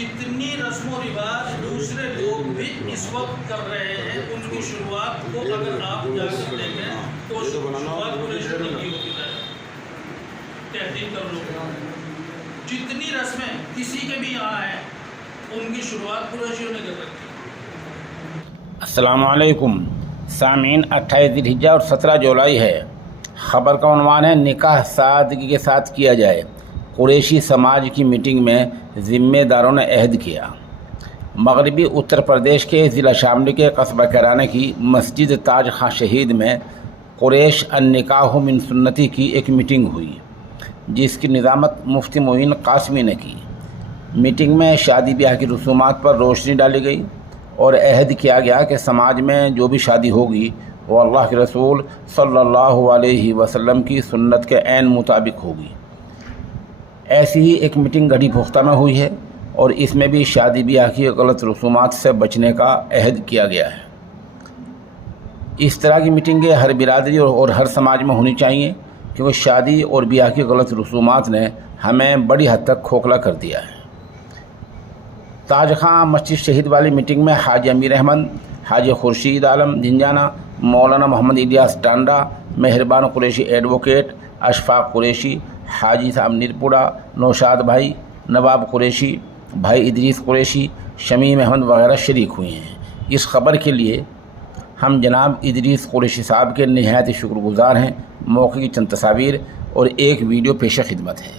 جتنی رسم و رواج دوسرے لوگ بھی اس وقت کر رہے ہیں ان کی شروعات کو اگر آپ جا کر دیکھیں تو شروعات قریشیوں نے کی ہوتی ہے. تحقیق کر لو جتنی رسمیں کسی کے بھی یہاں ہیں ان کی شروعات قریشیوں نے کر رکھی. السلام علیکم سامعین، 28 ذی الحجہ اور 17 جولائی ہے. خبر کا عنوان ہے نکاح سادگی کے ساتھ کیا جائے. قریشی سماج کی میٹنگ میں ذمہ داروں نے عہد کیا. مغربی اتر پردیش کے ضلع شاملی کے قصبہ کیرانہ کی مسجد تاج خاں شہید میں قریش النکاح من سنتی کی ایک میٹنگ ہوئی جس کی نظامت مفتی معین قاسمی نے کی. میٹنگ میں شادی بیاہ کی رسومات پر روشنی ڈالی گئی اور عہد کیا گیا کہ سماج میں جو بھی شادی ہوگی وہ اللہ کے رسول صلی اللہ علیہ وسلم کی سنت کے عین مطابق ہوگی. ایسی ہی ایک میٹنگ گڑھی پختہ میں ہوئی ہے اور اس میں بھی شادی بیاہ کی غلط رسومات سے بچنے کا عہد کیا گیا ہے. اس طرح کی میٹنگیں ہر برادری اور ہر سماج میں ہونی چاہیے کیونکہ شادی اور بیاہ کی غلط رسومات نے ہمیں بڑی حد تک کھوکھلا کر دیا ہے. تاج خاں مسجد شہید والی میٹنگ میں حاجی امیر احمد، حاجی خورشید عالم جھنجھانا، مولانا محمد الیاس ٹانڈا، مہربان قریشی ایڈوکیٹ، اشفاق قریشی، حاجی صاحب نیرپورہ، نوشاد بھائی، نواب قریشی، بھائی ادریس قریشی، شمیم احمد وغیرہ شریک ہوئے ہیں. اس خبر کے لیے ہم جناب ادریس قریشی صاحب کے نہایت شکر گزار ہیں. موقع کی چند تصاویر اور ایک ویڈیو پیش خدمت ہے.